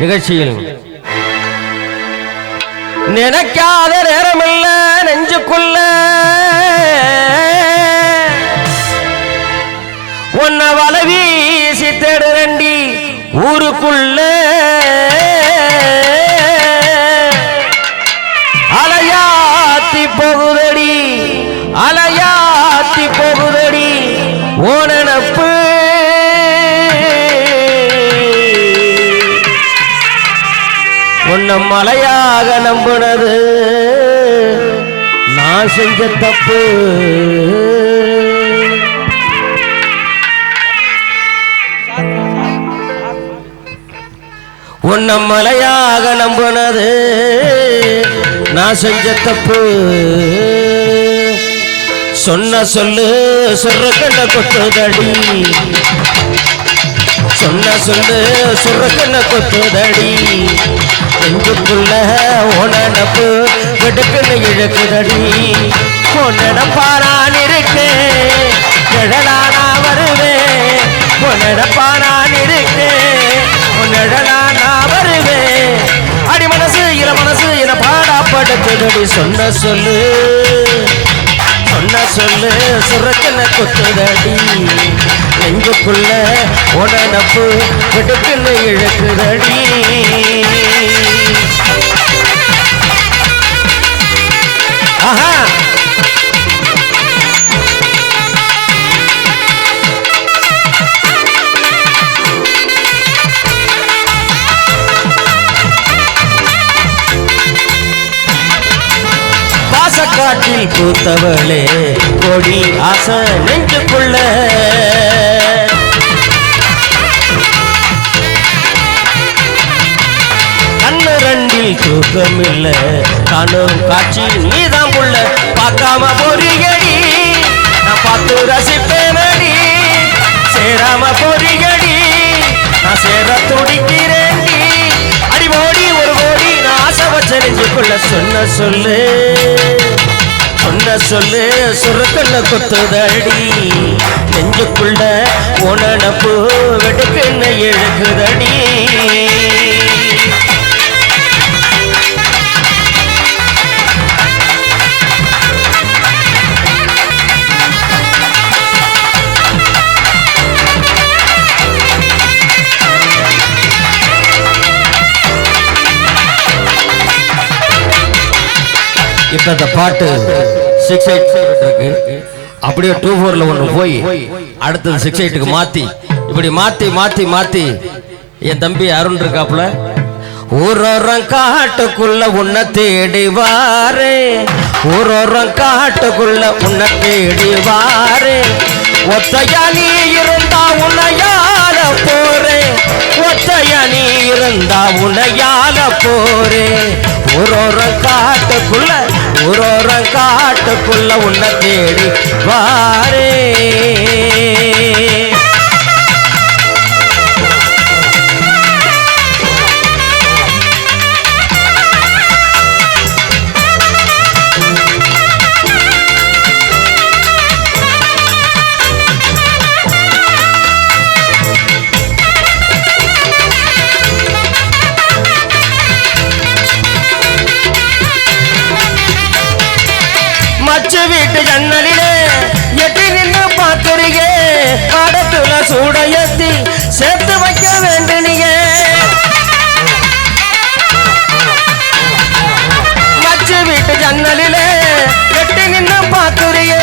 நிகழ்ச்சியில் நினைக்காத நேரமில்ல நெஞ்சுக்குள்ள உன்னை வலை வீசி தேடுறண்டி ஊருக்குள்ள அலையாத்தி போகுதடி அலையாத்தி போகுதடி ஓ நினப்பு உன்னை மலையாக நம்புனது நான் செஞ்ச தப்பு உன்னை மலையாக நம்புனது நான் செஞ்ச தப்பு சொன்ன சொல்லு சொர்றக்கண்ண கொத்துதடி சொன்ன சொல்லு சொர்றக்கண்ண கொத்துதடி நெஞ்சுக்குள்ள உனப்பு வெடுக்குன்னு இழுக்குதடி உன்னடப்பா நான் இருக்கேன் நிழலானா வருவேன் உன்னடப்பா நான் இருக்கேன் உன்னடலா நான் வருவேன் அடி மனசு இள மனசு என பாடாப்படுத்துதடி சொன்ன சொல்லு சொன்ன சொல்லு சுரக்கன கொத்துதடி நெஞ்சுக்குள்ள உடனப்பு வெடுக்குன்னு இழுக்குதடி ஆஹா காட்டில் பூத்தவளே கொடி ஆசை நெஞ்சுக்குள்ள கண்ணு ரெண்டில் தூக்கமில்ல காணும் காட்சி நீதான் புள்ள பார்க்காம பொறியடி நான் பார்த்து ரசிப்பேனடி சேராம பொறியடி நான் சேர துடிக்கிறேன்டி அடிமோடி ஒரு கோடி நான் ஆசை வச்ச நெஞ்சுக்குள்ள சொன்ன சொல்லு சொன்ன சொல்லு சுருக்கல்ல கொத்துதடி நெஞ்சுக்குள்ள உணனப்பு வெடுக்குன்னு இழுக்குதடி இப்ப இந்த பாட்டு 6-8 இருக்கு அப்படியே 2-4ல ஒண்ணு போய் அடுத்தது 6-8க்கு மாத்தி இப்படி மாத்தி மாத்தி மாத்தி என் தம்பி அருண் இருக்காப்புல ஊரோரம் காட்டுக்குள்ள உன்னை தேடி வாரே ஊரோரம் காட்டுக்குள்ள உன்னை தேடி வாரே ஒத்தையா நீ இருந்தா உன்னையால போறே ஒத்தையா நீ இருந்தா உன்னையால போறே ஊரோரம் காட்டுக்குள்ள ஊரோரம் காட்டுக்குள்ள உன்னை தேடி வாரே மச்சு வீட்டு ஜன்னலிலே எட்டி நின்று பார்க்கறீங்க பாடத்துல சூடையத்தி சேர்த்து வைக்க வேண்டிய மச்சு வீட்டு ஜன்னலிலே எட்டி நின்று பார்க்கறீங்க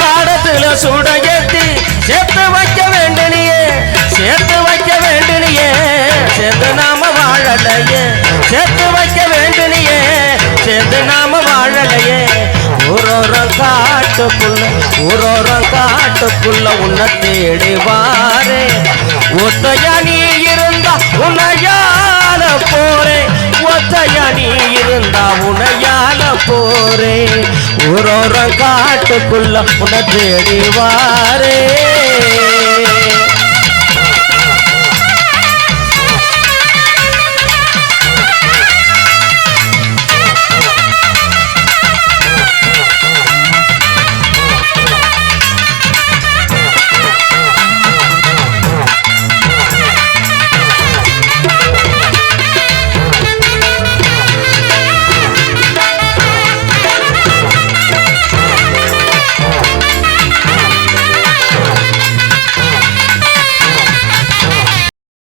பாடத்துல சூடையத்தி சேர்த்து வைக்க வேண்டிய சேர்த்து வைக்க வேண்டிய சேர்ந்து நாம வாழலையே சேர்த்து வைக்க வேண்டிய சேர்ந்து நாம வாழலையே ஊரோரம் காட்டுக்குள்ள உன்னை தேடி வாரே ஒத்தையா நீ இருந்தா உன்னையால போறே ஒத்தையா நீ இருந்தா உன்னையால போறே ஊரோரம் காட்டுக்குள்ள உன்னை தேடி வாரே